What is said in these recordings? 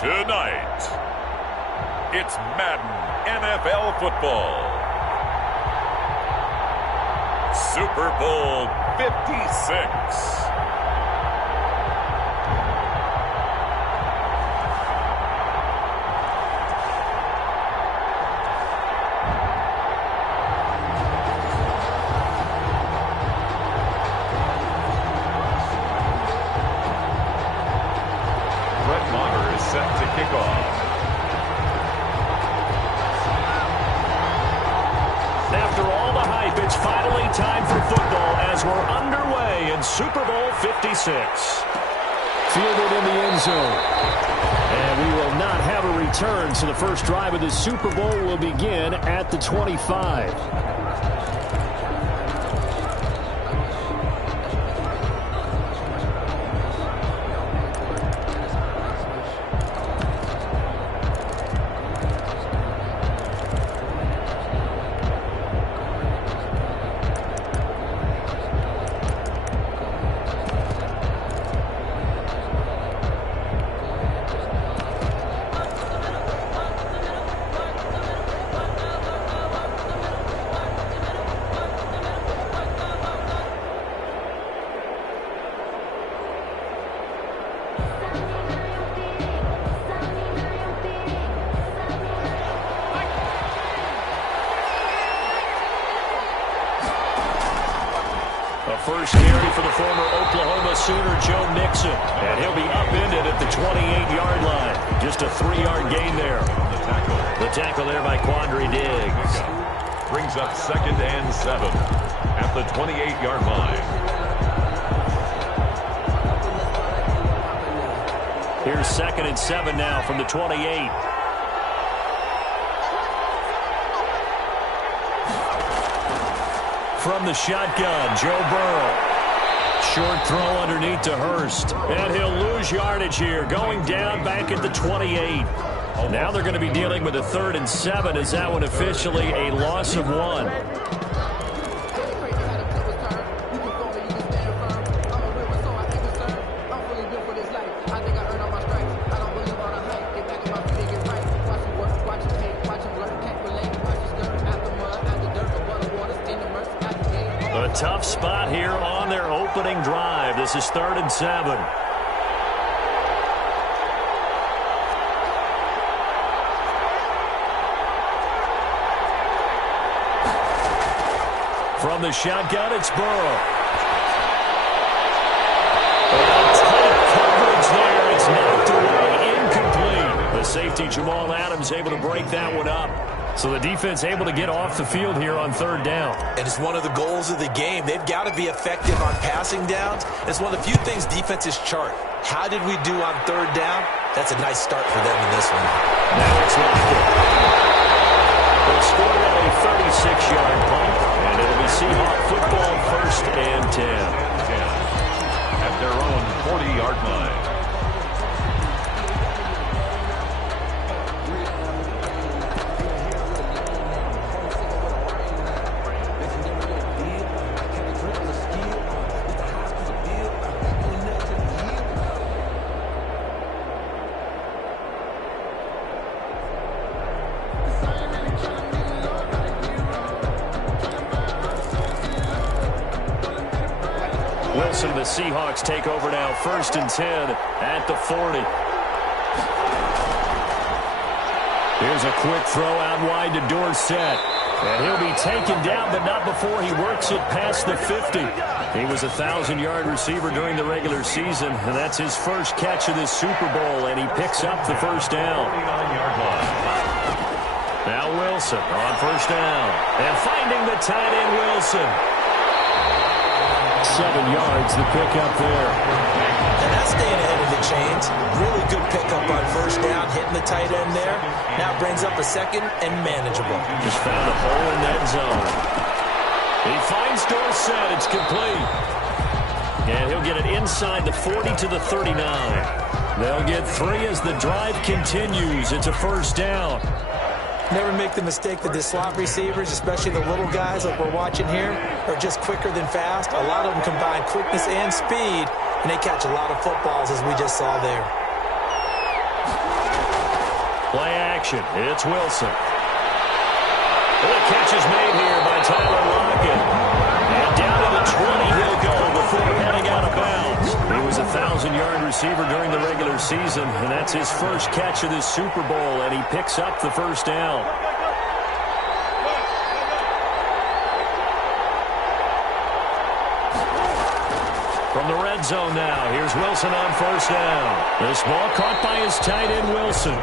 Tonight, it's Madden NFL football. Super Bowl 56. Time for football as we're underway in Super Bowl 56. Fielded in the end zone. And we will not have a return, so the first drive of the Super Bowl will begin at the 25. First carry for the former Oklahoma Sooner, Joe Mixon. And he'll be upended at the 28-yard line. Just a 3-yard gain there. The tackle there by Quandre Diggs. Brings up 2nd and 7 at the 28-yard line. Here's 2nd and 7 now from the 28. From the shotgun, Joe Burrow. Short throw underneath to Hurst. And he'll lose yardage here, going down back at the 28. Now they're going to be dealing with a 3rd and 7. Is that one officially a loss of 1? Tough spot here on their opening drive. This is 3rd and 7. From the shotgun, it's Burrow. Tight coverage there. It's knocked away, incomplete. The safety, Jamal Adams, able to break that one up. So the defense able to get off the field here on 3rd down. And it's one of the goals of the game. They've got to be effective on passing downs. It's one of the few things defenses chart. How did we do on 3rd down? That's a nice start for them in this one. Now it's Lockett. They'll score on a 36-yard punt, and it'll be Seahawk football 1st and 10. At their own 40-yard line. Wilson, the Seahawks take over now, 1st and 10 at the 40. Here's a quick throw out wide to Dorsett. And he'll be taken down, but not before he works it past the 50. He was a 1,000-yard receiver during the regular season, and that's his first catch of this Super Bowl, and he picks up the 1st down. Now Wilson on 1st down. And finding the tight end, Wilson. 7 yards, the pickup there. And that's staying ahead of the chains. Really good pickup on 1st down, hitting the tight end there. Now brings up a 2nd and manageable. Just found a hole in that zone. He finds Dorsett. It's complete. And he'll get it inside the 40 to the 39. They'll get 3 as the drive continues. It's a 1st down. Never make the mistake that the slot receivers, especially the little guys like we're watching here, are just quicker than fast. A lot of them combine quickness and speed, and they catch a lot of footballs, as we just saw there. Play action. It's Wilson. The catch is made here by Tyler Lockett. And down to the 20 he'll go before heading out of bounds. He was a 1,000-yard receiver during the regular season, and that's his first catch of this Super Bowl, and he picks up the first down. From the red zone now, here's Wilson on first down. This ball caught by his tight end, Wilson.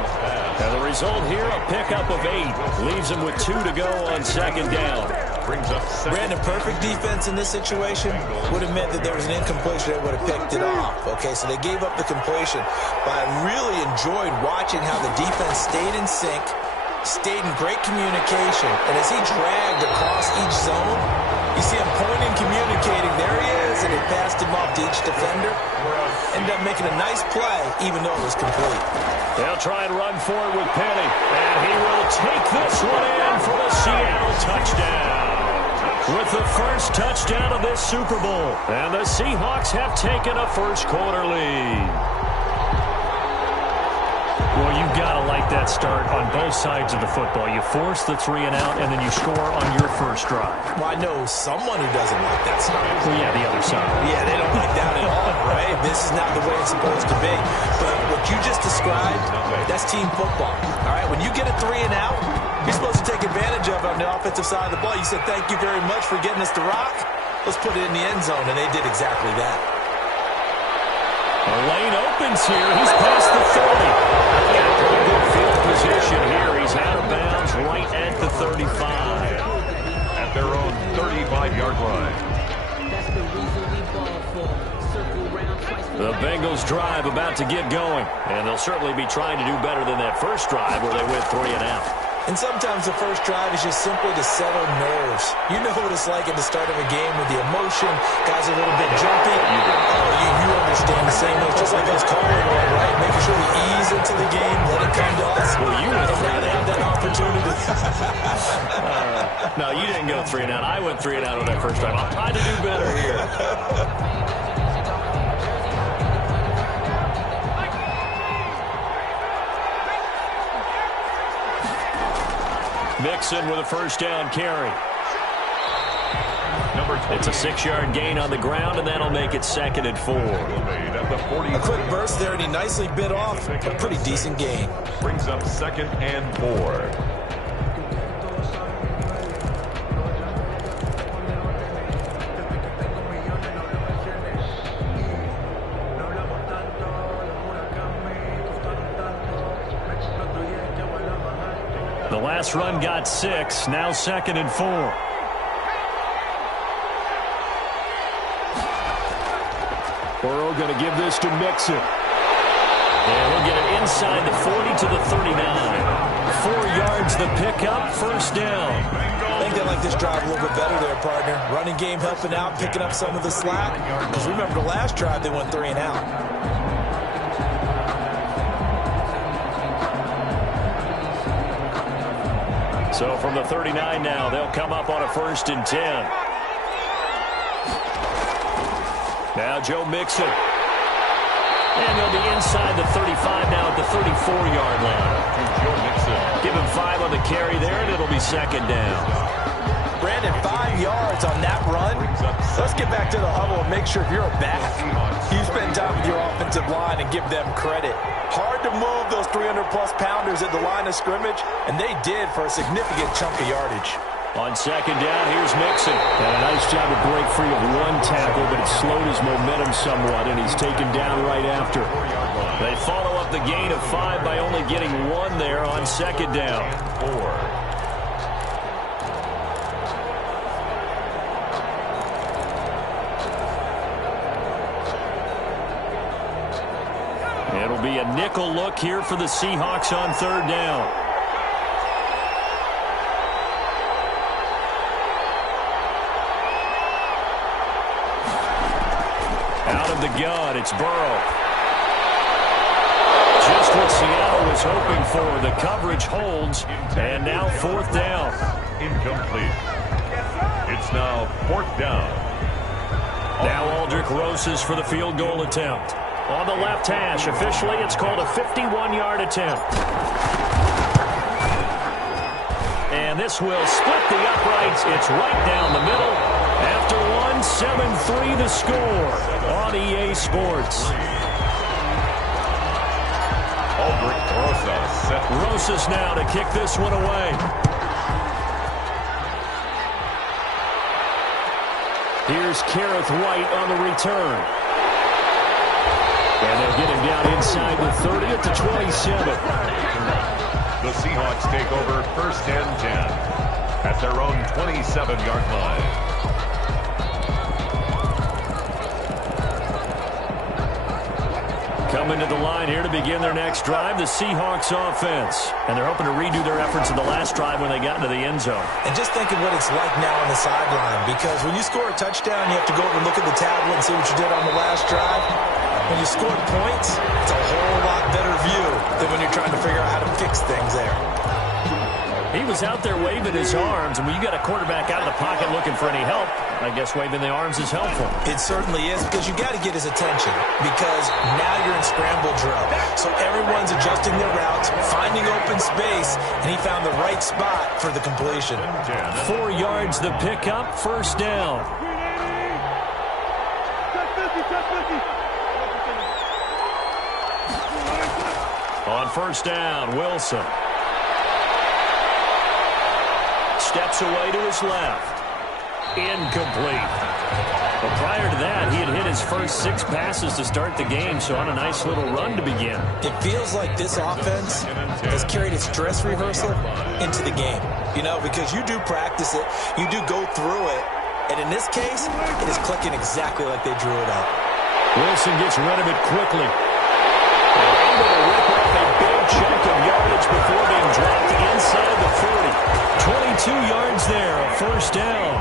And the result here, a pickup of 8. Leaves him with 2 to go on second down. Brandon, perfect defense in this situation would have meant that there was an incompletion that would have picked it off. Okay, so they gave up the completion. But I really enjoyed watching how the defense stayed in sync, stayed in great communication. And as he dragged across each zone, you see him pointing, communicating. There he is, and he passed him off to each defender. Ended up making a nice play, even though it was complete. They'll try and run forward with Penny. And he will take this one in for the Seattle touchdown. With the first touchdown of this Super Bowl. And the Seahawks have taken a first-quarter lead. Well, you've got to like that start on both sides of the football. You force the 3 and out, and then you score on your first drive. Well, I know someone who doesn't like that start. Well, yeah, the other side. Yeah, they don't like that at all, right? This is not the way it's supposed to be. But what you just described, that's team football, all right? When you get a 3 and out, you're supposed to take advantage of it on the offensive side of the ball. You said, thank you very much for getting us the rock. Let's put it in the end zone, and they did exactly that. The lane opens here. He's past the 30. Yeah, pretty good field position here. He's out of bounds right at the 35. At their own 35-yard line. The Bengals drive about to get going. And they'll certainly be trying to do better than that first drive where they went 3 and out. And sometimes the first drive is just simply to settle nerves. You know what it's like at the start of a game with the emotion. Guys are a little bit jumpy. You understand the same way. It's just like us calling one, right? Making sure we ease into the game, let it come to us. Well, you would have that opportunity. No, you didn't go 3 and out. I went 3 and out on that first drive. I'm trying to do better here. Mixon with a first down carry. It's a 6-yard gain on the ground, and that'll make it 2nd and 4. A quick burst there, and he nicely bit off a pretty decent gain. Brings up 2nd and 4. The last run got 6, now 2nd and 4. Burrow going to give this to Mixon. And he'll get it inside the 40 to the 39. 4 yards the pickup, first down. I think they like this drive a little bit better there, partner. Running game helping out, picking up some of the slack. Because remember the last drive they went 3 and out. So from the 39 now, they'll come up on a 1st and 10. Now Joe Mixon. And they'll be inside the 35 now at the 34-yard line. Joe Mixon. Give him 5 on the carry there, and it'll be 2nd down. Brandon, 5 yards on that run. Let's get back to the huddle and make sure if you're a back, you spend time with your offensive line and give them credit. Hard to move those 300-plus pounders at the line of scrimmage, and they did for a significant chunk of yardage. On 2nd down, here's Mixon. And a nice job to break free of 1 tackle, but it slowed his momentum somewhat, and he's taken down right after. They follow up the gain of 5 by only getting 1 there on 2nd down. 4. It'll be a nickel look here for the Seahawks on 3rd down. Out of the gun, it's Burrow. Just what Seattle was hoping for. The coverage holds, and now 4th down. Incomplete. It's now 4th down. Now Aldrick Rosas for the field goal attempt. On the left hash, officially it's called a 51-yard attempt. And this will split the uprights. It's right down the middle. After one, 7-3 the score on EA Sports. Aldrich Rosas set. Rosas now to kick this one away. Here's Kareth White on the return. And they'll get him down inside the 30 at the 27. The Seahawks take over first and 10 at their own 27-yard line. Coming to the line here to begin their next drive, the Seahawks offense. And they're hoping to redo their efforts in the last drive when they got into the end zone. And just think of what it's like now on the sideline, because when you score a touchdown, you have to go over and look at the tablet and see what you did on the last drive. When you scored points, it's a whole lot better view than when you're trying to figure out how to fix things there. He was out there waving his arms, and when you got a quarterback out of the pocket looking for any help, I guess waving the arms is helpful. It certainly is, because you got to get his attention, because now you're in scramble drill. So everyone's adjusting their routes, finding open space, and he found the right spot for the completion. 4 yards the pickup, first down. On first down, Wilson. Steps away to his left. Incomplete. But prior to that, he had hit his first 6 passes to start the game, so on a nice little run to begin. It feels like this offense has carried its dress rehearsal into the game. You know, because you do practice it, you do go through it, and in this case, it is clicking exactly like they drew it up. Wilson gets rid of it quickly. And able to rip off a big chunk of yardage before being dropped inside the 40. 22 yards there, a first down.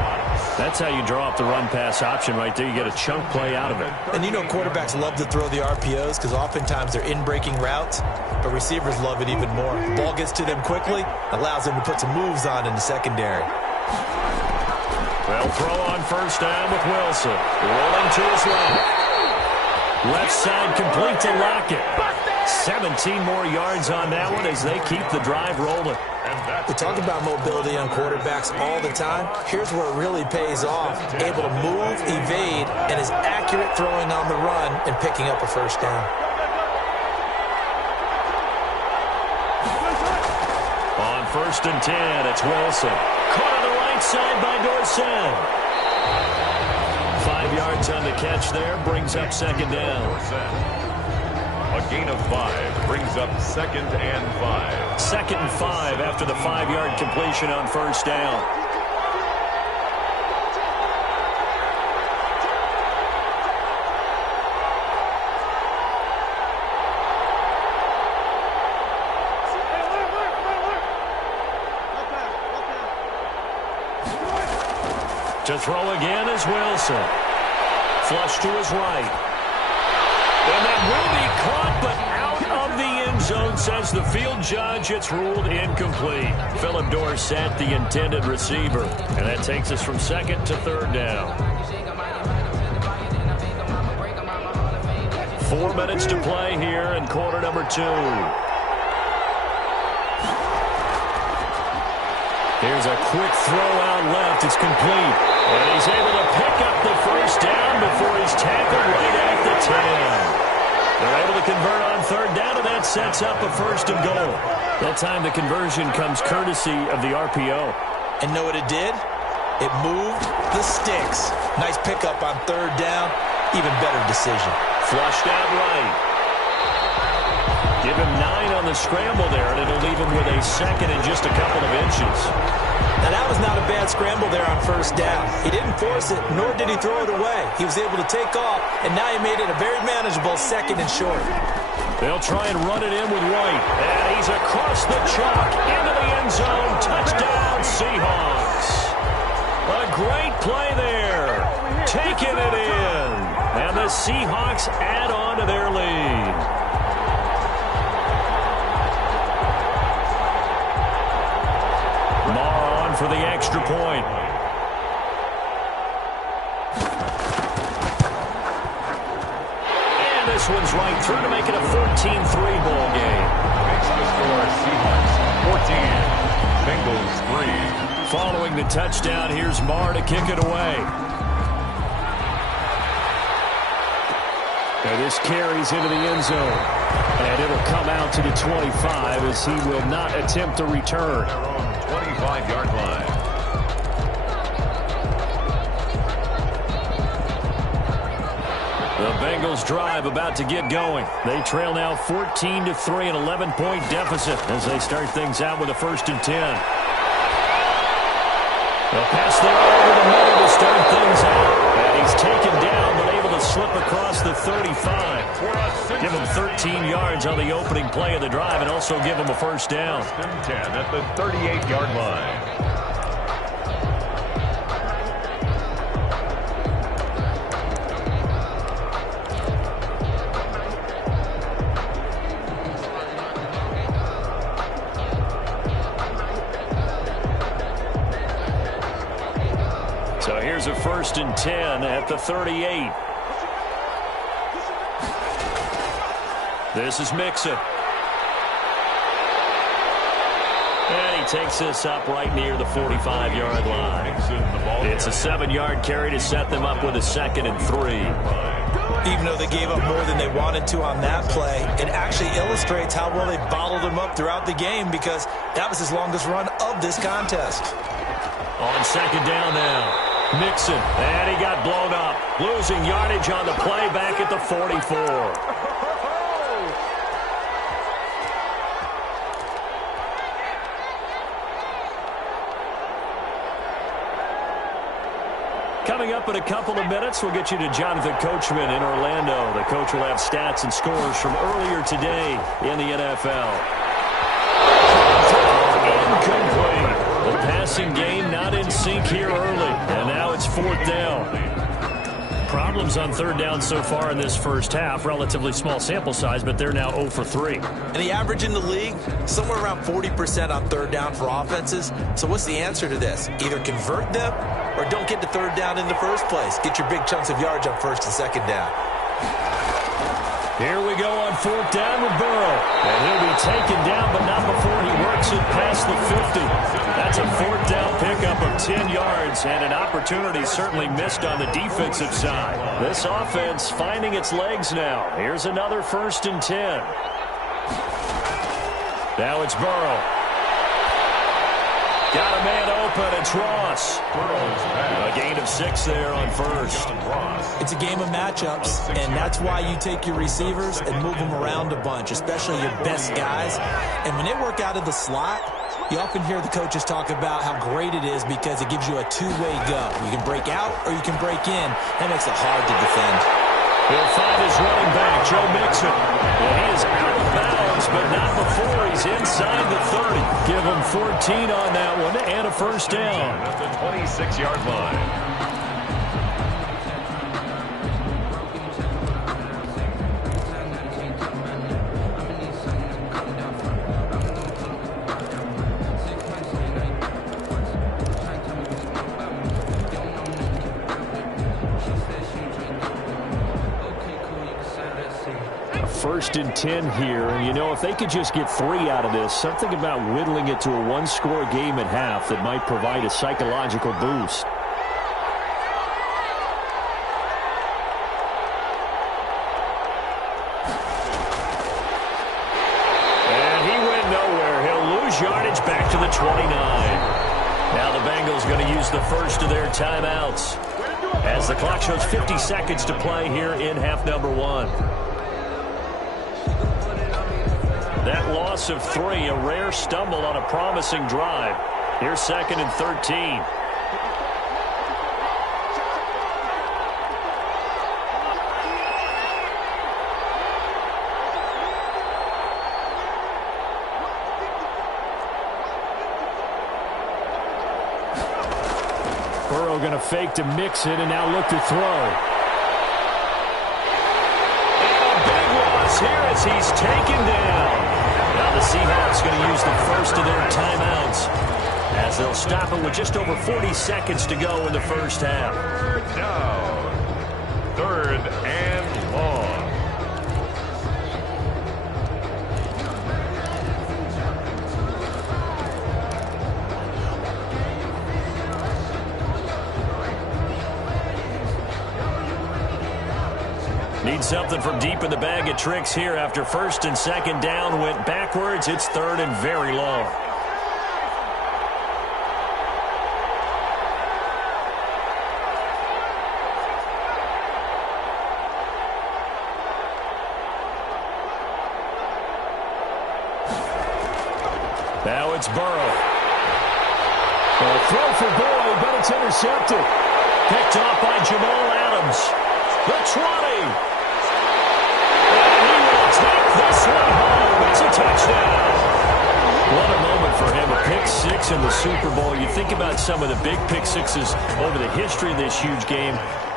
That's how you draw up the run-pass option right there. You get a chunk play out of it. And you know quarterbacks love to throw the RPOs because oftentimes they're in-breaking routes, but receivers love it even more. Ball gets to them quickly, allows them to put some moves on in the secondary. Well, throw on first down with Wilson. Rolling to his left. Left side complete to Lockett. 17 more yards on that one as they keep the drive rolling. We talk about mobility on quarterbacks all the time. Here's where it really pays off. Able to move, evade, and is accurate throwing on the run and picking up a first down. On first and 10, it's Wilson. Caught on the right side by Dorsett. 5 yards on the catch there, brings up second down. A gain of 5 brings up second and 5. Second and 5 after the 5-yard completion on first down. To throw again is Wilson. Flush to his right. And that will be caught, but out of the end zone, says the field judge. It's ruled incomplete. Philip Dorsett, the intended receiver. And that takes us from second to third down. 4 minutes to play here in quarter number 2. Here's a quick throw out left. It's complete. And he's able to pick up the first down before he's tackled right at the 10. They're able to convert on third down, and that sets up a first and goal. That time the conversion comes courtesy of the RPO. And know what it did? It moved the sticks. Nice pickup on third down. Even better decision. Flushed out right. Give him 9 on the scramble there, and it'll leave him with a second and just a couple of inches. Now, that was not a bad scramble there on first down. He didn't force it, nor did he throw it away. He was able to take off, and now he made it a very manageable second and short. They'll try and run it in with White. And he's across the chalk into the end zone. Touchdown, Seahawks. A great play there. Taking it in. And the Seahawks add on to their lead. For the extra point. And this one's right through to make it a 14-3 ball game. Makes the score Seahawks 14, Bengals 3. Following the touchdown, here's Marr to kick it away. And this carries into the end zone. And it'll come out to the 25 as he will not attempt to return. 25-yard line. The Bengals drive about to get going. They trail now 14-3, an 11-point deficit as they start things out with a 1st and 10. They'll pass there over the middle to start things out. And he's taken down but able to slip across the 35. Give him 13 yards on the opening play of the drive and also give him a 1st down. 1st and 10 at the 38-yard line. So here's a 1st and 10 at the 38. This is Mixon. And he takes this up right near the 45-yard line. It's a 7-yard carry to set them up with a 2nd and 3. Even though they gave up more than they wanted to on that play, it actually illustrates how well they bottled him up throughout the game because that was his longest run of this contest. On 2nd down now. Mixon, and he got blown up. Losing yardage on the play back at the 44. Coming up in a couple of minutes, we'll get you to Jonathan Coachman in Orlando. The coach will have stats and scores from earlier today in the NFL. Incomplete. The passing game not in sync here early, and now it's 4th down. Problems on 3rd down so far in this first half. Relatively small sample size, but they're now 0 for 3. And the average in the league, somewhere around 40% on 3rd down for offenses. So what's the answer to this? Either convert them or don't get to 3rd down in the first place. Get your big chunks of yards on 1st and 2nd down. Here we go on 4th down with Burrow. And he'll be taken down, but not before he works it past the 50. That's a 4th down pickup of 10 yards, and an opportunity certainly missed on the defensive side. This offense finding its legs now. Here's another 1st and 10. Now it's Burrow. Got a man open. It's Ross. A gain of 6 there on 1st. It's a game of matchups, and that's why you take your receivers and move them around a bunch, especially your best guys. And when they work out of the slot, you often hear the coaches talk about how great it is because it gives you a two-way go. You can break out or you can break in. That makes it hard to defend. He'll find his running back, Joe Mixon. And he is out of bounds, but not before he's inside the 30. Give him 14 on that one and a 1st down. At the 26-yard line. First and 10 here, and you know, if they could just get 3 out of this, something about whittling it to a one-score game at half that might provide a psychological boost. And he went nowhere. He'll lose yardage back to the 29. Now the Bengals going to use the first of their timeouts as the clock shows 50 seconds to play here in half number 1. That loss of 3, a rare stumble on a promising drive. Here's 2nd and 13. Burrow going to fake to Mixon and now look to throw. Here as he's taken down. Now the Seahawks going to use the first of their timeouts as they'll stop it with just over 40 seconds to go in the first half. 3rd down. 3rd and long. Need something from deep in the bag of tricks here after first and second down went backwards. It's third and very long. Now it's Burrow. A throw for Boyd, but it's intercepted. Picked off by Jamal Adams. The 20. And he will take this one home. It's a touchdown. What a moment for him. A pick six in the Super Bowl. You think about some of the big pick sixes over the history of this huge game.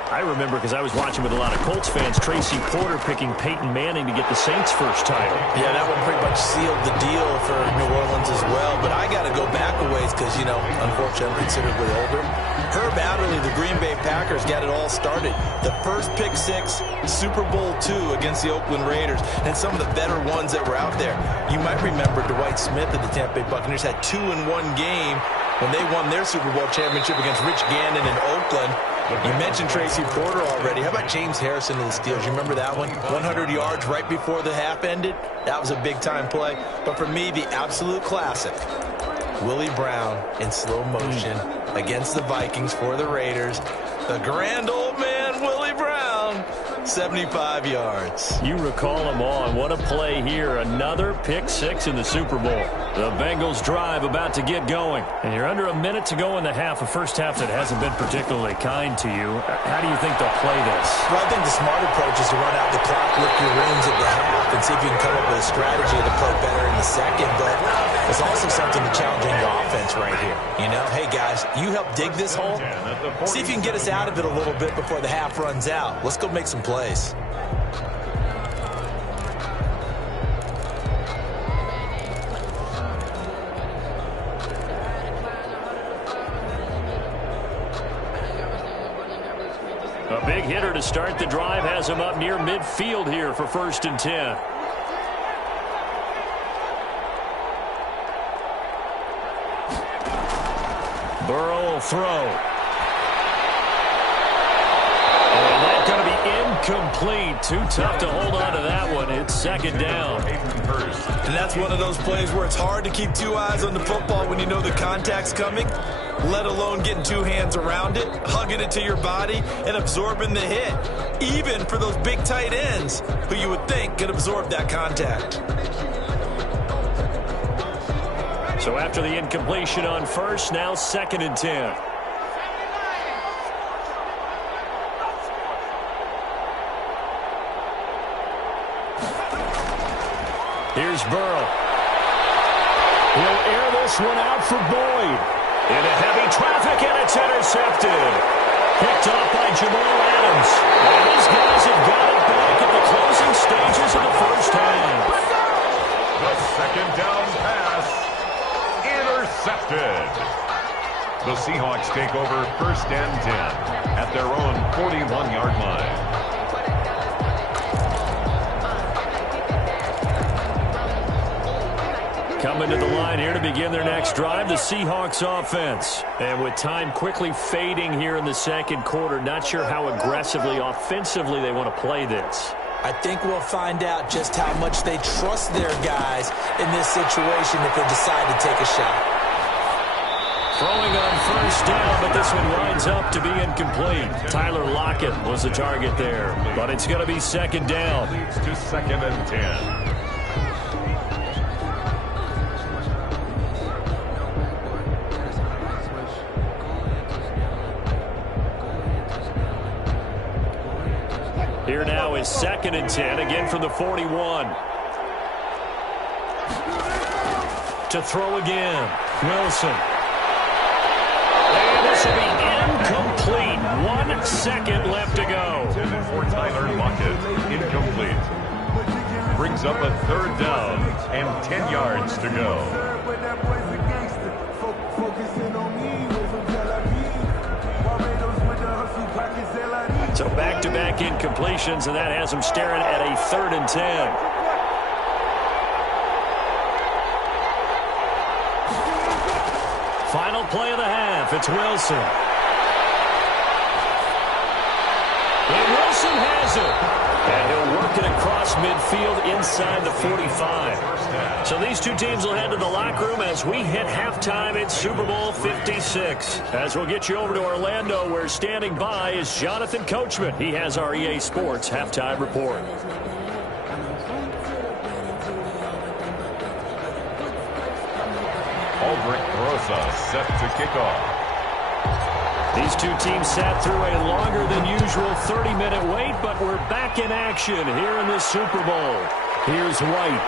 I remember, because I was watching with a lot of Colts fans, Tracy Porter picking Peyton Manning to get the Saints' first title. Yeah, that one pretty much sealed the deal for New Orleans as well. But I got to go back a ways because, you know, unfortunately, I'm considerably older. Herb Adderley, the Green Bay Packers, got it all started. The first pick six, Super Bowl II against the Oakland Raiders, and some of the better ones that were out there. You might remember Dwight Smith of the Tampa Bay Buccaneers had 2 in one game when they won their Super Bowl championship against Rich Gannon in Oakland. You mentioned Tracy Porter already. How about James Harrison of the Steelers? You remember that one? 100 yards right before the half ended? That was a big-time play. But for me, the absolute classic, Willie Brown in slow motion against the Vikings for the Raiders. The grand old man, Willie Brown, 75 yards. You recall them all. What a play here. Another pick six in the Super Bowl. The Bengals drive about to get going. And you're under a minute to go in the half, a first half that hasn't been particularly kind to you. How do you think they'll play this? Well, I think the smart approach is to run out the clock, lick your rings at the half, and see if you can come up with a strategy to play better in the second. But there's also something to challenging the offense right here. You know, hey, guys, you help dig this hole. See if you can get us out of it a little bit before the half runs out. Let's go make some plays. A big hitter to start the drive has him up near midfield here for 1st and 10. Burrow will throw. And that's going to be incomplete. Too tough to hold on to that one. It's second down. And that's one of those plays where it's hard to keep 2 eyes on the football when you know the contact's coming, let alone getting 2 hands around it, hugging it to your body, and absorbing the hit, even for those big tight ends who you would think could absorb that contact. So after the incompletion on first, now 2nd and 10. Here's Burrow. He'll air this one out for Boyd. Into heavy traffic, and it's intercepted. Picked off by Jamal Adams. And these guys have got it back at the closing stages of the first half. The second down pass, intercepted. The Seahawks take over 1st and 10 at their own 41-yard line. Coming to the line here to begin their next drive, the Seahawks offense. And with time quickly fading here in the second quarter, not sure how aggressively, offensively they want to play this. I think we'll find out just how much they trust their guys in this situation if they decide to take a shot. Throwing on first down, but this one winds up to be incomplete. Tyler Lockett was the target there, but it's going to be second down. Leads to 2nd and 10. Here now is 2nd and 10, again from the 41. To throw again, Wilson. And this will be incomplete. 1 second left to go. For Tyler Lockett, incomplete. Brings up a 3rd down and 10 yards to go. So back-to-back incompletions, and that has them staring at a 3rd and 10. Final play of the half. It's Wilson. And Wilson has does it. And he'll work it across midfield inside the 45. So these two teams will head to the locker room as we hit halftime in Super Bowl 56. As we'll get you over to Orlando, where standing by is Jonathan Coachman. He has our EA Sports halftime report. Aldrich Rosa set to kick off. These two teams sat through a longer than usual 30-minute wait, but we're back in action here in the Super Bowl. Here's White.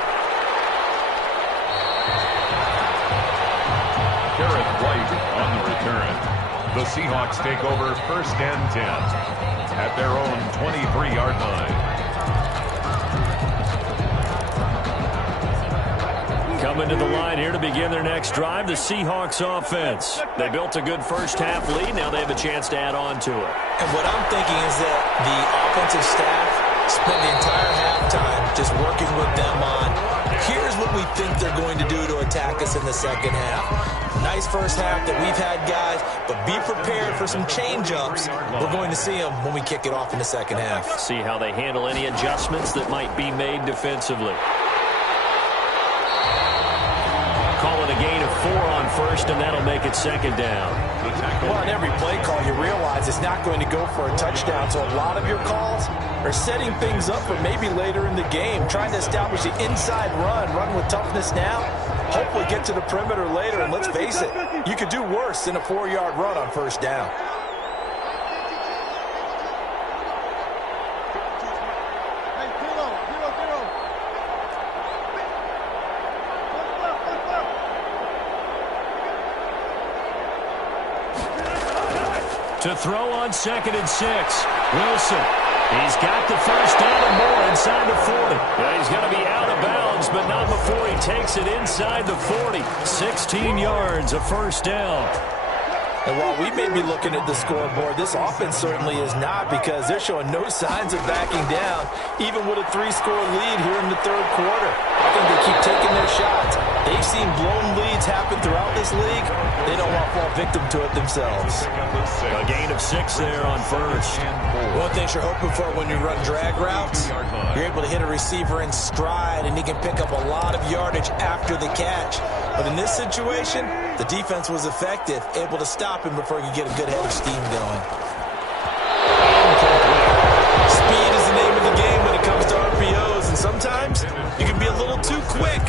Garrett White on the return. The Seahawks take over 1st and 10 at their own 23-yard line. Coming to the line here to begin their next drive, the Seahawks offense. They built a good first-half lead. Now they have a chance to add on to it. And what I'm thinking is that the offensive staff spent the entire halftime just working with them on, here's what we think they're going to do to attack us in the second half. Nice first half that we've had, guys, but be prepared for some change-ups. We're going to see them when we kick it off in the second half. See how they handle any adjustments that might be made defensively. Call it a gain of 4 on first, and that'll make it 2nd down. Well, on every play call, you realize it's not going to go for a touchdown, so a lot of your calls are setting things up for maybe later in the game, trying to establish the inside run with toughness now, hopefully get to the perimeter later, and let's face it, you could do worse than a 4-yard run on first down. To throw on 2nd and 6. Wilson. He's got the first down and more inside the 40. Yeah, he's going to be out of bounds, but not before he takes it inside the 40. 16 yards, a first down. And while we may be looking at the scoreboard, this offense certainly is not, because they're showing no signs of backing down, even with a 3-score lead here in the 3rd quarter. I think they keep taking their shots. They've seen blown leads happen throughout this league. They don't want to fall victim to it themselves. A gain of 6 there on first. One thing you're hoping for when you run drag routes, you're able to hit a receiver in stride, and he can pick up a lot of yardage after the catch. But in this situation, the defense was effective, able to stop him before he could get a good head of steam going. Speed is the name of the game when it comes to RPOs, and sometimes you can be a little too quick,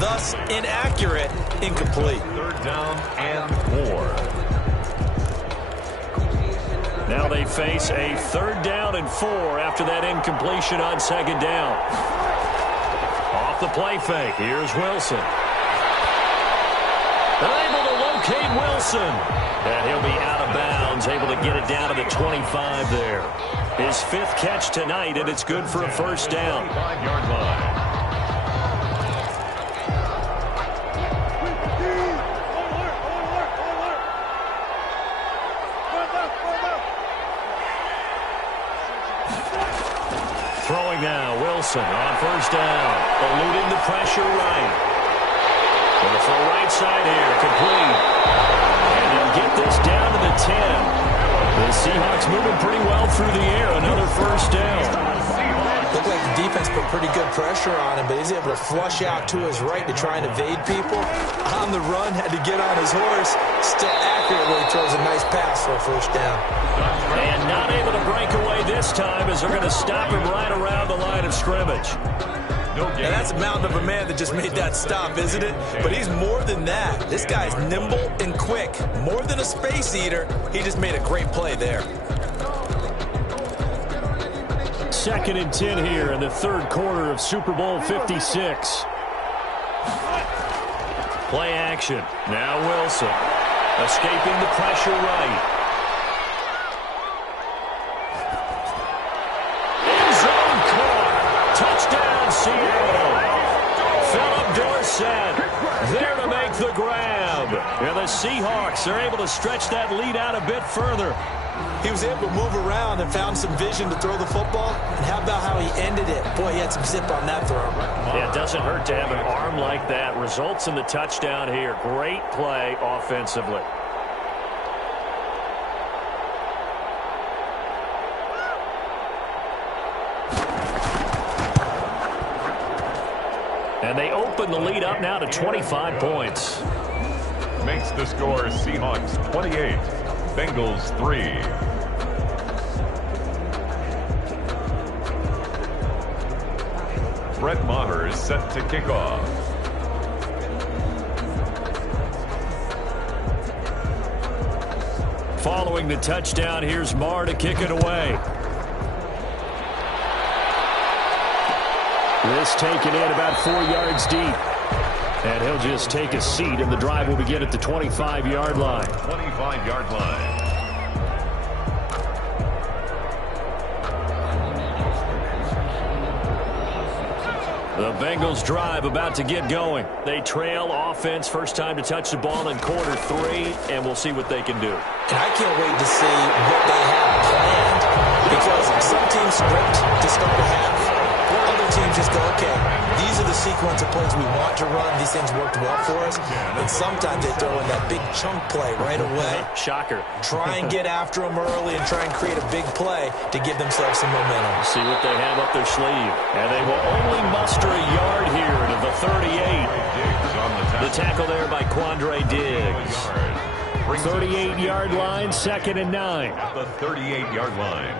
thus inaccurate, incomplete. 3rd down and 4. Now they face a 3rd down and 4 after that incompletion on 2nd down. Off the play fake, here's Wilson. They're able to locate Wilson. And he'll be out of bounds, able to get it down to the 25 there. His 5th catch tonight, and it's good for a first down. 5-yard line. Throwing now, Wilson on first down. Eluding the pressure right. Going to throw right side here, complete. And he'll get this down to the 10. The Seahawks moving pretty well through the air. Another first down. Looked like the defense put pretty good pressure on him, but he's able to flush out to his right to try and evade people. On the run, had to get on his horse. Still accurately throws a nice pass for a first down. And not able to break away this time, as they're going to stop him right around the line of scrimmage. And that's a mountain of a man that just made that stop, isn't it? But he's more than that. This guy's nimble and quick. More than a space eater, he just made a great play there. 2nd and 10 here in the 3rd quarter of Super Bowl 56. Play action. Now Wilson. Escaping the pressure right. End zone caught. Touchdown, Seattle. Philip Dorsett there to make the grab. And the Seahawks are able to stretch that lead out a bit further. He was able to move around and found some vision to throw the football. And how about how he ended it? Boy, he had some zip on that throw. Yeah, it doesn't hurt to have an arm like that. Results in the touchdown here. Great play offensively. And they open the lead up now to 25 points. Makes the score Seahawks 28, Bengals 3. Brett Maher is set to kick off. Following the touchdown, here's Maher to kick it away. This taken in about 4 yards deep. And he'll just take a seat, and the drive will begin at the 25-yard line. 25-yard line. The Bengals drive about to get going. They trail offense, first time to touch the ball in quarter 3, and we'll see what they can do. And I can't wait to see what they have planned, because some teams script to start a half. Other teams just go, okay, these are the sequence of plays we want to run. These things worked well for us. And sometimes they throw in that big chunk play right away. Shocker. Try and get after them early and try and create a big play to give themselves some momentum. See what they have up their sleeve. And they will only muster a yard here to the 38. The tackle there by Quandre Diggs. 38-yard line, 2nd and 9. At the 38-yard line.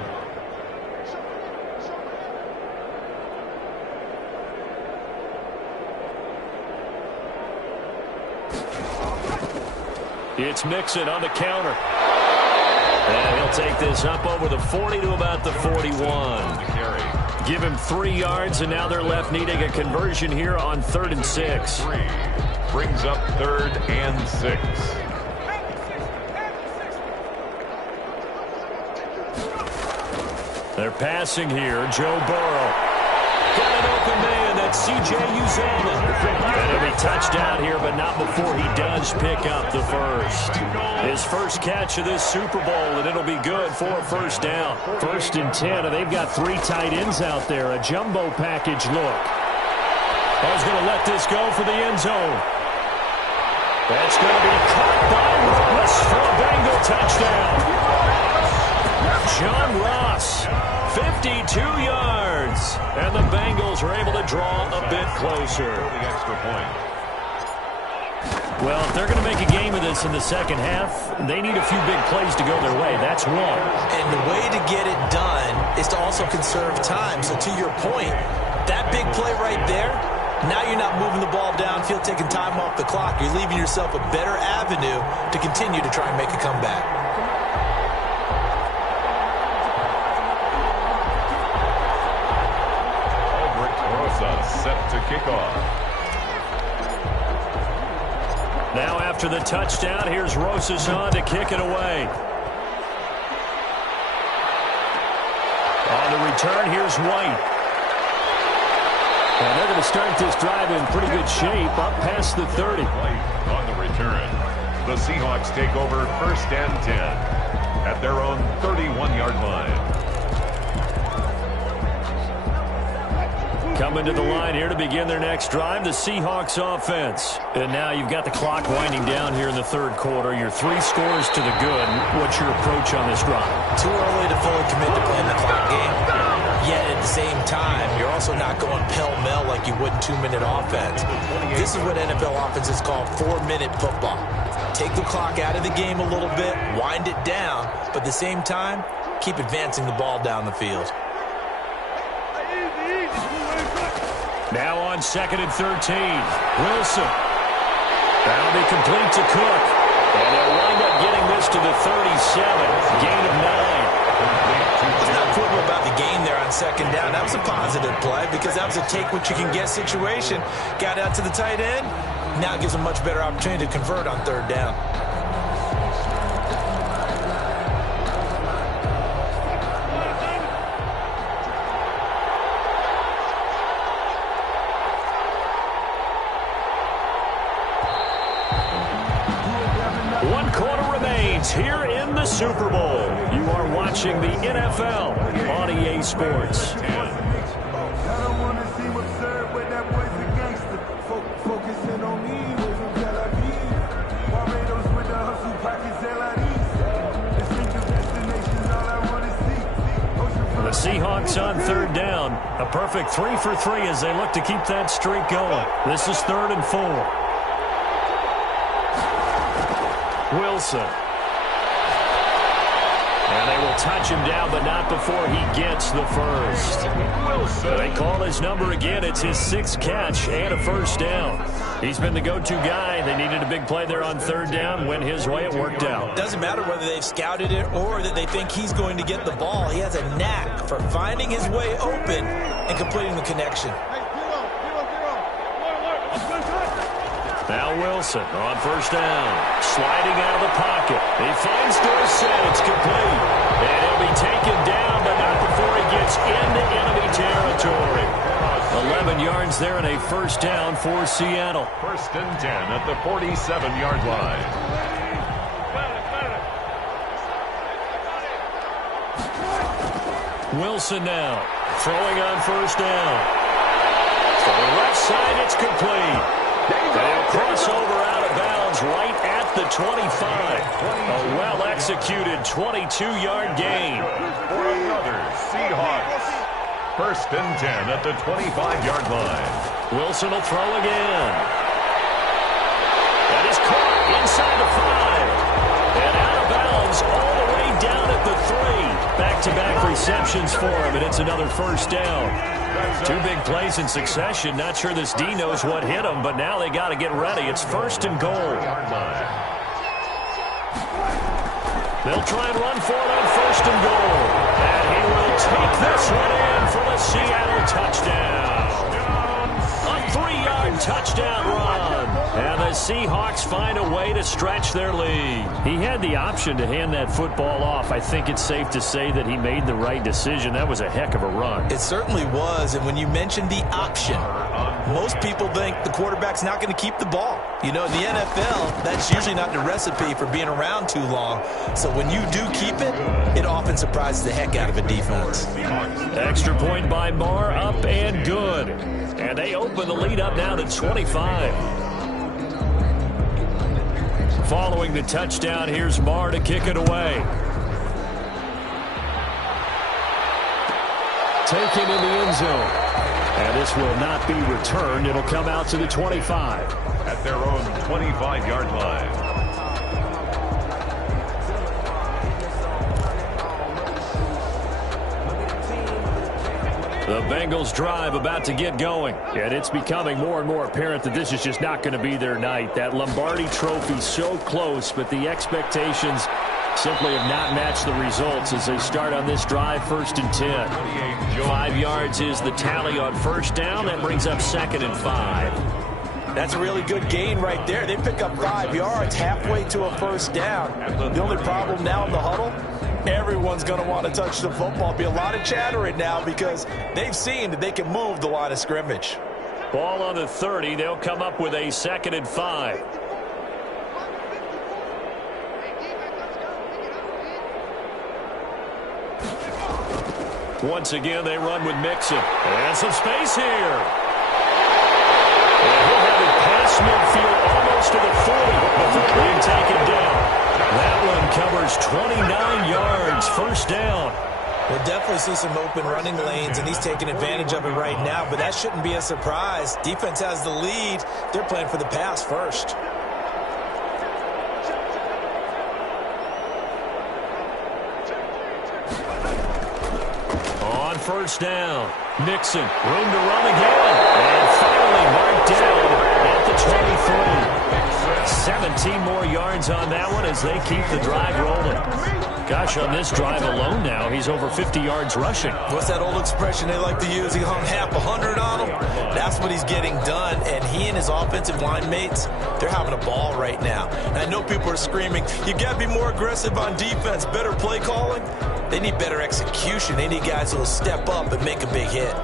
It's Mixon on the counter. And he'll take this up over the 40 to about the 41. Give him 3 yards, and now they're left needing a conversion here on 3rd and 6. Brings up 3rd and 6. They're passing here. Joe Burrow. Got an open man. That's C.J. Uzomah. And he'll be touchdown here, but not before he does pick up the first. His first catch of this Super Bowl, and it'll be good for a first down. 1st and 10, and they've got 3 tight ends out there. A jumbo package look. He's going to let this go for the end zone. That's going to be caught by Ross for a Bengal touchdown. John Ross, 52 yards. And the Bengals are able to draw a bit closer. The extra point. Well, if they're going to make a game of this in the second half, they need a few big plays to go their way. That's one. And the way to get it done is to also conserve time. So to your point, that big play right there, now you're not moving the ball downfield, taking time off the clock. You're leaving yourself a better avenue to continue to try and make a comeback. Set to kick off. Now after the touchdown, here's Rosas on to kick it away. On the return, here's White. And they're going to start this drive in pretty good shape, up past the 30. White on the return. The Seahawks take over 1st and 10 at their own 31-yard line. Coming to the line here to begin their next drive, the Seahawks offense. And now you've got the clock winding down here in the 3rd quarter. You're 3 scores to the good. What's your approach on this drive? Too early to fully commit to playing the clock game. Yet at the same time, you're also not going pell-mell like you would in 2-minute offense. This is what NFL offenses call 4-minute football. Take the clock out of the game a little bit, wind it down, but at the same time, keep advancing the ball down the field. Now on 2nd and 13. Wilson. That'll be complete to Cook. And they'll wind up getting this to the 37. Gain of 9. Let's not quibble about the gain there on 2nd down. That was a positive play because that was a take-what-you-can-get situation. Got out to the tight end. Now it gives them a much better opportunity to convert on 3rd down. Here in the Super Bowl, you are watching the NFL on EA Sports. The Seahawks on third down. A perfect 3 for 3 as they look to keep that streak going. This is 3rd and 4. Wilson. And they will touch him down, but not before he gets the first. Wilson. They call his number again. It's his 6th catch and a first down. He's been the go-to guy. They needed a big play there on third down. Went his way. It worked out. Doesn't matter whether they've scouted it or that they think he's going to get the ball. He has a knack for finding his way open and completing the connection. Now Wilson on first down. Sliding out of the pocket. He finds Dorsett. It's complete. And he'll be taken down, but not before he gets into enemy territory. 11 yards there and a first down for Seattle. 1st and 10 at the 47-yard line. Wilson now throwing on first down. To the left side, it's complete. They'll cross over out of bounds right at the 25. A well-executed 22-yard gain. For another Seahawks. 1st and 10 at the 25-yard line. Wilson will throw again. That is caught inside the 5. And out of bounds all the way down at the 3. Back-to-back receptions for him, and it's another first down. 2 big plays in succession. Not sure this D knows what hit him, but now they got to get ready. It's 1st and goal. They'll try and run for it on 1st and goal. And he will take this one in for the Seattle touchdown. A 3-yard touchdown run. And the Seahawks find a way to stretch their lead. He had the option to hand that football off. I think it's safe to say that he made the right decision. That was a heck of a run. It certainly was. And when you mentioned the option, most people think the quarterback's not going to keep the ball. You know, in the NFL, that's usually not the recipe for being around too long. So when you do keep it, it often surprises the heck out of a defense. Extra point by Marr, up and good. And they open the lead up now to 25. Following the touchdown, here's Marr to kick it away. Taken in the end zone. And this will not be returned. It'll come out to the 25. At their own 25-yard line. The Bengals drive about to get going. And it's becoming more and more apparent that this is just not going to be their night. That Lombardi trophy so close, but the expectations simply have not matched the results as they start on this drive 1st and 10. 5 yards is the tally on first down. That brings up 2nd and 5. That's a really good gain right there. They pick up 5 yards halfway to a first down. The only problem now in the huddle, everyone's going to want to touch the football. Be a lot of chattering now because they've seen that they can move the line of scrimmage. Ball on the 30. They'll come up with a 2nd and 5. Once again, they run with Mixon. And some space here. And he'll have it past midfield almost to the 40 before being taken down. That one covers 29 yards. First down. We'll definitely see some open running lanes, and he's taking advantage of it right now, but that shouldn't be a surprise. Defense has the lead. They're playing for the pass first. On first down, Mixon, room to run again, and finally marked down at the 23. 17 more yards on that one as they keep the drive rolling. Gosh, on this drive alone now, he's over 50 yards rushing. What's that old expression they like to use? He hung half 100 on him. That's what he's getting done, and he and his offensive line mates, they're having a ball right now. And I know people are screaming, you got to be more aggressive on defense, better play calling. They need better execution. They need guys who will step up and make a big hit.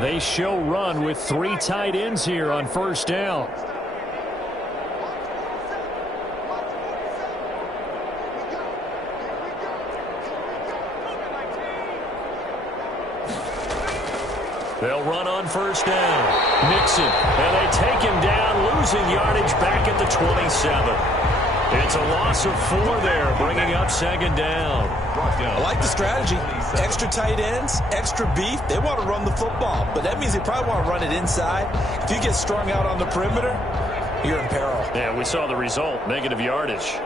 They show run with 3 tight ends here on first down. They'll run on first down. Mixon, and they take him down, losing yardage back at the 27. It's a loss of 4 there, bringing up second down. I like the strategy. Extra tight ends, extra beef. They want to run the football, but that means they probably want to run it inside. If you get strung out on the perimeter, you're in peril. Yeah, we saw the result, negative yardage.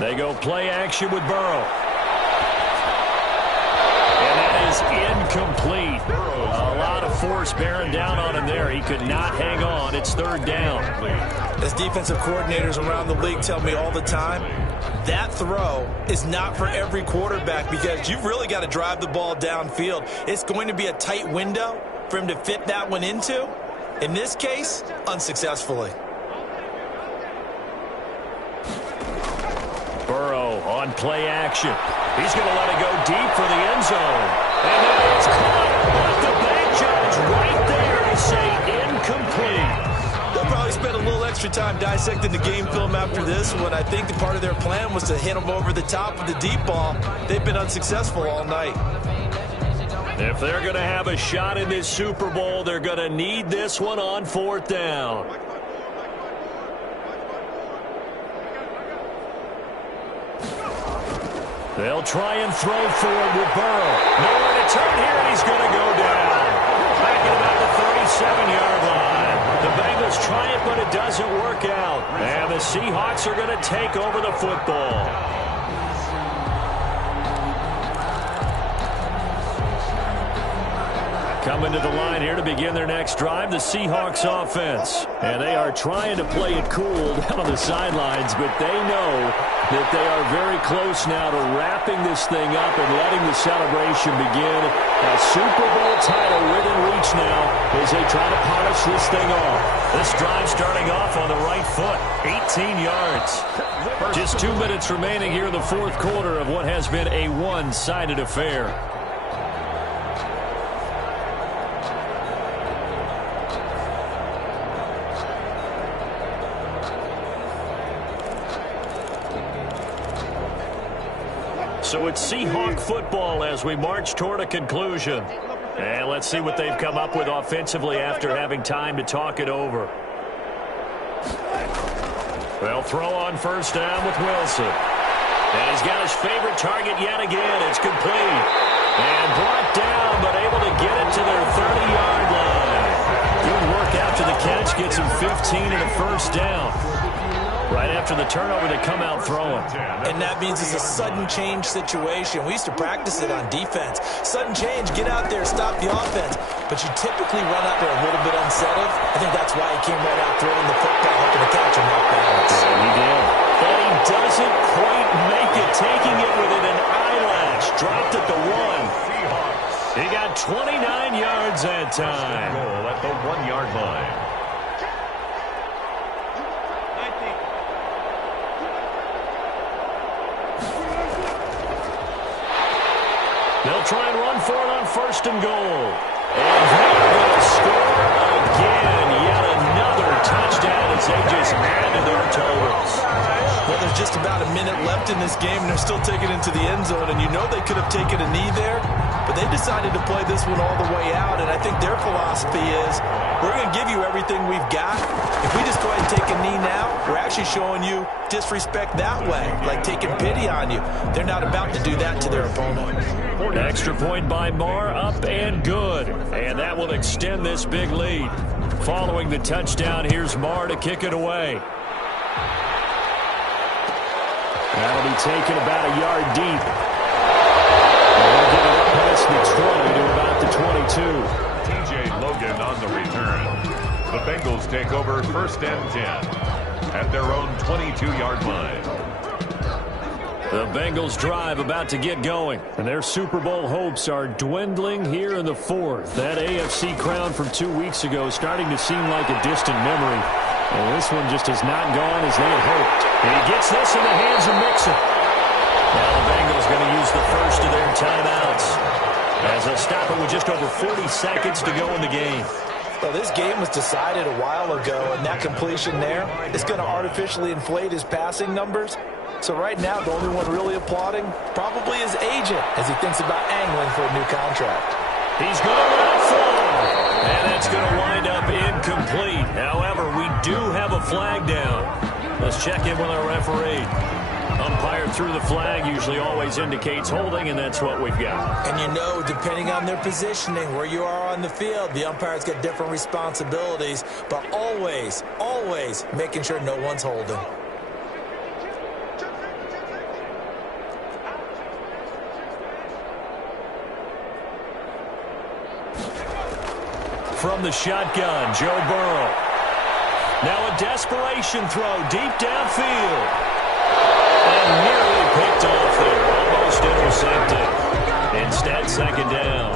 They go play action with Burrow. And that is incomplete. A lot of force bearing down on him there. He could not hang on. It's third down. As defensive coordinators around the league tell me all the time, that throw is not for every quarterback because you've really got to drive the ball downfield. It's going to be a tight window for him to fit that one into. In this case, unsuccessfully. Burrow on play action. He's going to let it go deep for the end zone. And then it's caught. But the bank judge right there to say incomplete. They'll probably spend a little extra time dissecting the game film after this one. I think the part of their plan was to hit them over the top with the deep ball. They've been unsuccessful all night. If they're going to have a shot in this Super Bowl, they're going to need this one on fourth down. They'll try and throw forward with Burrow. Nowhere to turn here, and he's going to go down. Back at about the 37-yard line. The Bengals try it, but it doesn't work out. And the Seahawks are going to take over the football. Coming to the line here to begin their next drive, the Seahawks offense. And they are trying to play it cool down on the sidelines, but they know that they are very close now to wrapping this thing up and letting the celebration begin. A Super Bowl title within reach now as they try to polish this thing off. This drive starting off on the right foot, 18 yards. Just 2 minutes remaining here in the fourth quarter of what has been a one-sided affair. So it's Seahawk football as we march toward a conclusion. And let's see what they've come up with offensively after having time to talk it over. They'll throw on first down with Wilson. And he's got his favorite target yet again. It's complete. And brought down, but able to get it to their 30-yard line. Good work after the catch. Gets him 15 and a first down. Right after the turnover, they come out throwing. And that means it's a sudden change situation. We used to practice it on defense. Sudden change, get out there, stop the offense. But you typically run out there a little bit unsettled. I think that's why he came right out throwing the football, hoping to catch him off balance. Yeah, he did. But he doesn't quite make it, taking it within an eyelash. Dropped at the 1. He got 29 yards that time. Goal at the 1-yard line. They'll try and run for it on first and goal. And they're going to score again. Yet another touchdown as they just added their totals. Well, there's just about a minute left in this game, and they're still taking it into the end zone. And you know they could have taken a knee there, but they decided to play this one all the way out. And I think their philosophy is, we're going to give you everything we've got. If we just go ahead and take a knee now, we're actually showing you disrespect that way, like taking pity on you. They're not about to do that to their opponent. Extra point by Marr, up and good. And that will extend this big lead. Following the touchdown, here's Marr to kick it away. That'll be taken about a yard deep. And they'll get it up past the 20 to about the 22. TJ Logan on the return. The Bengals take over first and 10 at their own 22-yard line. The Bengals drive about to get going, and their Super Bowl hopes are dwindling here in the fourth. That AFC crown from 2 weeks ago starting to seem like a distant memory. And this one just has not gone as they had hoped. And he gets this in the hands of Mixon. Now the Bengals going to use the first of their timeouts as they'll stop it with just over 40 seconds to go in the game. Well, this game was decided a while ago, and that completion there is going to artificially inflate his passing numbers. So right now, the only one really applauding probably his agent as he thinks about angling for a new contract. He's going to let it fall. And that's going to wind up incomplete. However, we do have a flag down. Let's check in with our referee. Umpire threw the flag, usually always indicates holding, and that's what we've got. And you know, depending on their positioning, where you are on the field, the umpires get different responsibilities, but always, always making sure no one's holding. From the shotgun, Joe Burrow. Now a desperation throw deep downfield. And nearly picked off there. Almost intercepted. Instead, second down.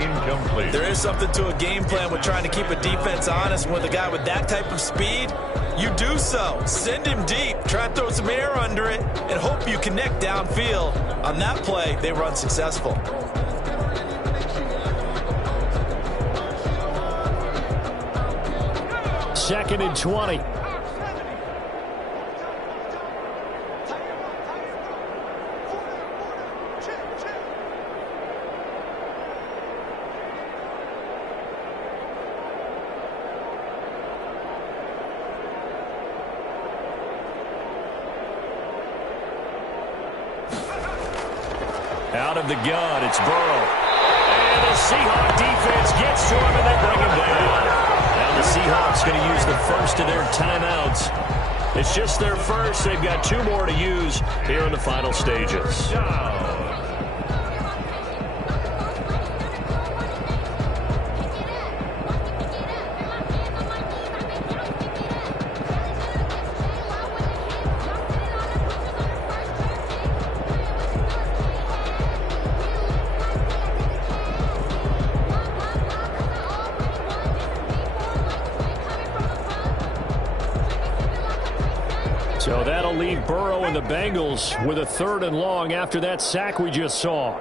Incomplete. There is something to a game plan with trying to keep a defense honest. With a guy with that type of speed, you do so. Send him deep. Try to throw some air under it and hope you connect downfield. On that play, they run successful. Second and 20. Out of the gun, it's Burrow. And the Seahawk defense gets to him, and they bring him down. Now the Seahawks going to use the first of their timeouts. It's just their first. They've got 2 more to use here in the final stages. So that'll leave Burrow and the Bengals with a 3rd and long after that sack we just saw.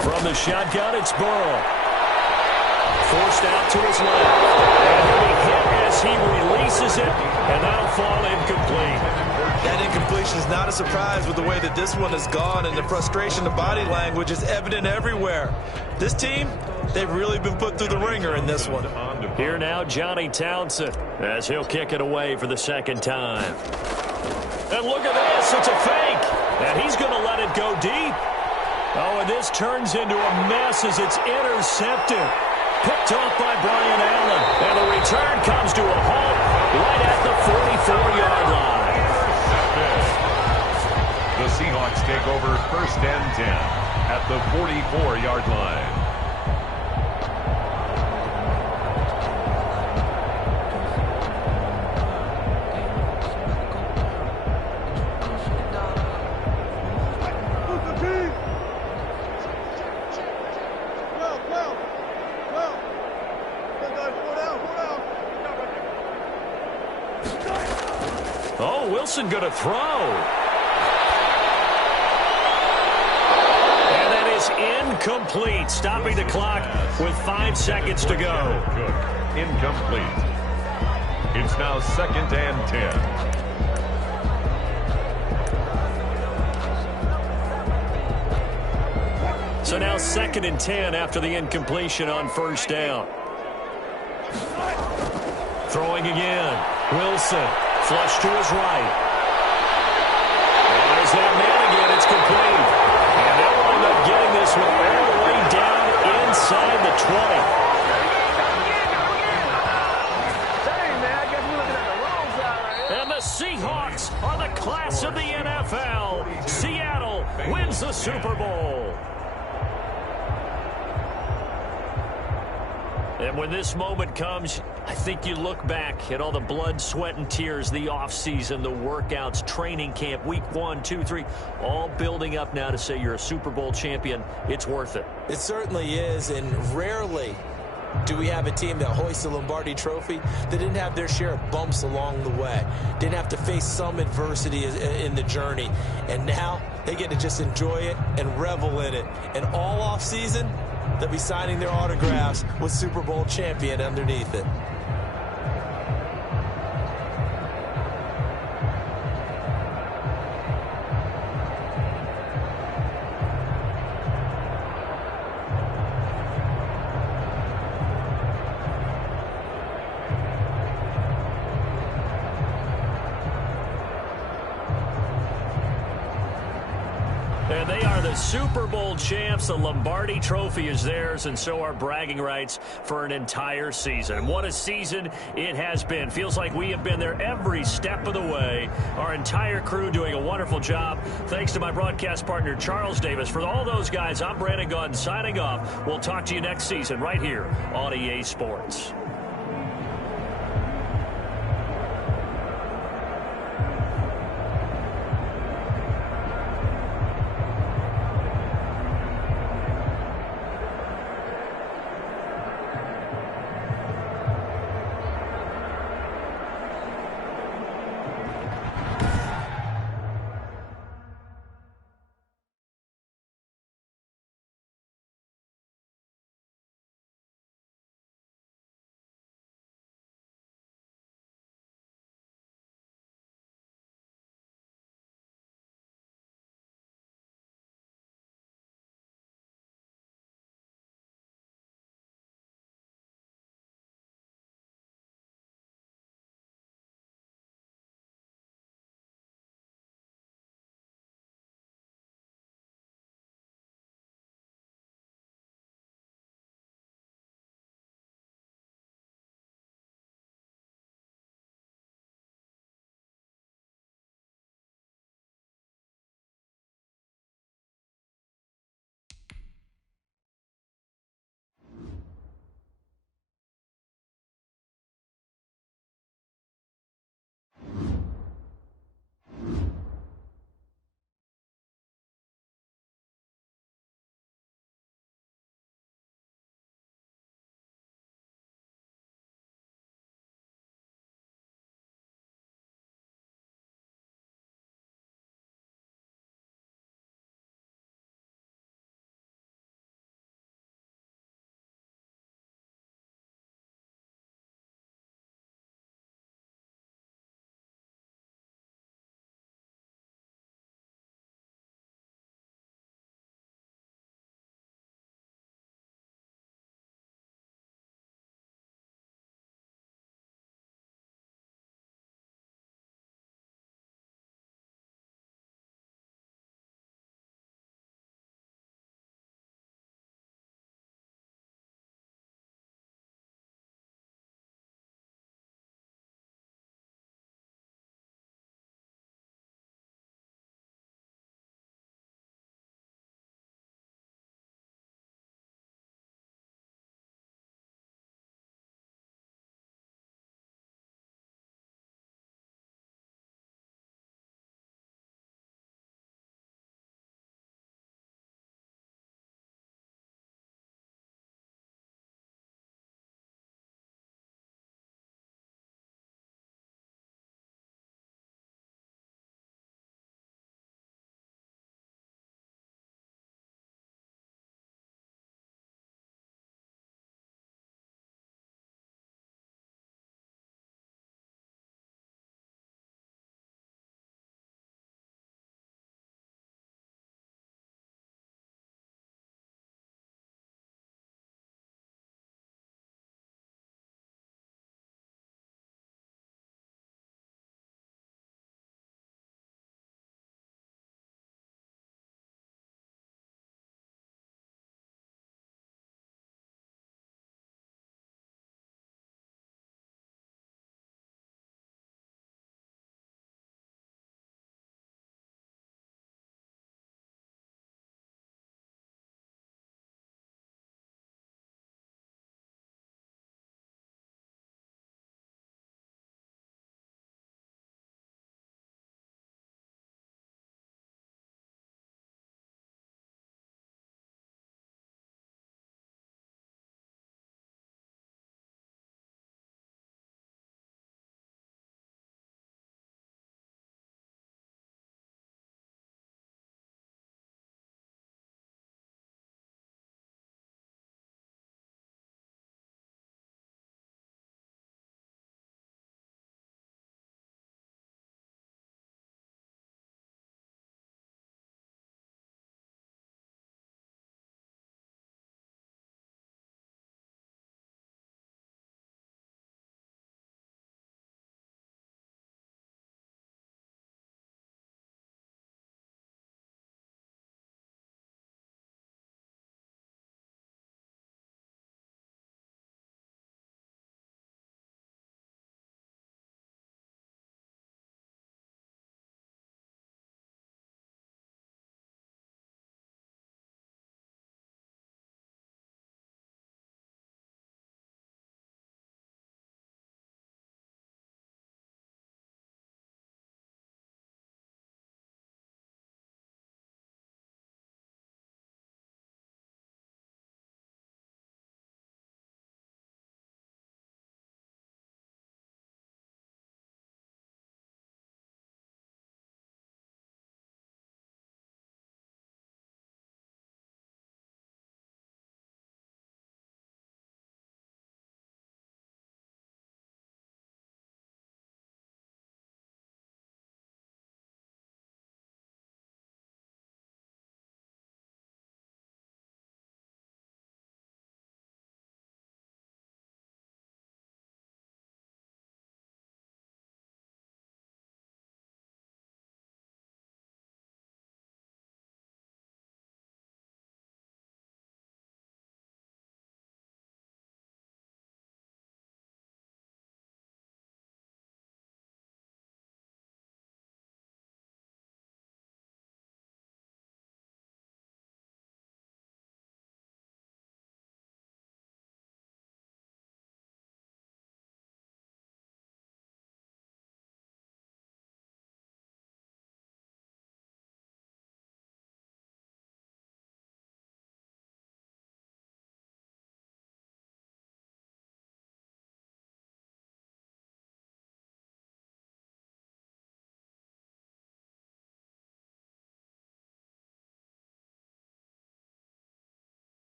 From the shotgun, it's Burrow. Forced out to his left. And he'll be hit as he releases it, and that'll fall incomplete. That incompletion is not a surprise with the way that this one has gone, and the frustration, the body language is evident everywhere. This team, they've really been put through the ringer in this one. Here now, Johnny Townsend, as he'll kick it away for the 2nd time. And look at this, it's a fake, and he's going to let it go deep. Oh, and this turns into a mess as it's intercepted. Picked off by Brian Allen, and the return comes to a halt right at the 44-yard line. The Seahawks take over 1st and 10 at the 44-yard line. Oh, Wilson going to throw. Incomplete, stopping the clock with 5 seconds to go. Incomplete. It's now 2nd and 10. So now 2nd and 10 after the incompletion on 1st down. Throwing again. Wilson, flush to his right. There's that man again, it's complete. And they'll wind up getting this one all the way down inside the 20. And the Seahawks are the class of the NFL. Seattle wins the Super Bowl. And when this moment comes, I think you look back at all the blood, sweat, and tears, the offseason, the workouts, training camp, week 1, 2, 3, all building up now to say you're a Super Bowl champion. It's worth it. It certainly is, and rarely do we have a team that hoists the Lombardi Trophy that didn't have their share of bumps along the way, didn't have to face some adversity in the journey, and now they get to just enjoy it and revel in it. And all offseason, they'll be signing their autographs with Super Bowl champion underneath it. And they are the Super Bowl champs. The Lombardi Trophy is theirs, and so are bragging rights for an entire season. What a season it has been. Feels like we have been there every step of the way. Our entire crew doing a wonderful job. Thanks to my broadcast partner, Charles Davis. For all those guys, I'm Brandon Gaudin signing off. We'll talk to you next season right here on EA Sports.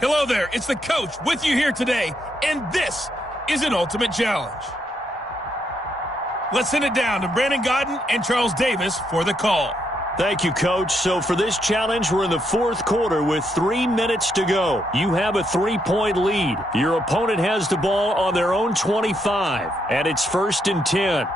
Hello there, it's the coach with you here today, and this is an ultimate challenge. Let's send it down to Brandon Gaudin and Charles Davis for the call. Thank you, Coach. So for this challenge, we're in the fourth quarter with 3 minutes to go. You have a 3-point lead. Your opponent has the ball on their own 25, and it's 1st and 10.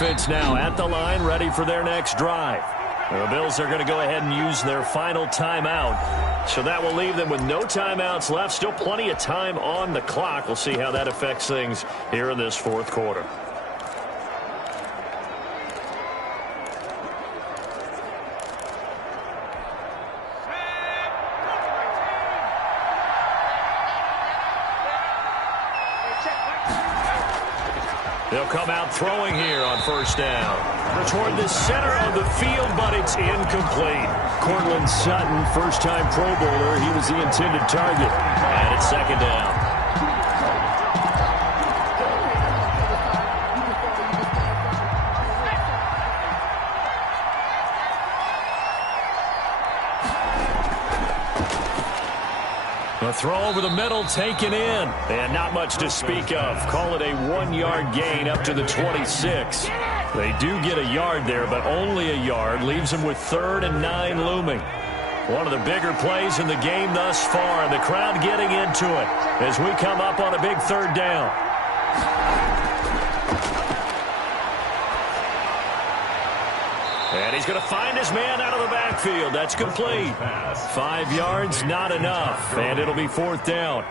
Offense now at the line, ready for their next drive. The Bills are going to go ahead and use their final timeout. So that will leave them with no timeouts left. Still plenty of time on the clock. We'll see how that affects things here in this fourth quarter. They'll come out throwing here on 1st down. Toward the center of the field, but it's incomplete. Courtland Sutton, first-time Pro Bowler. He was the intended target. And it's 2nd down. A throw over the middle taken in. And not much to speak of. Call it a 1-yard gain up to the 26. They do get a yard there, but only a yard. Leaves them with 3rd and 9 looming. One of the bigger plays in the game thus far. And the crowd getting into it as we come up on a big 3rd down. And he's going to find his man out of the backfield. That's complete. 5 yards, not enough. And it'll be 4th down.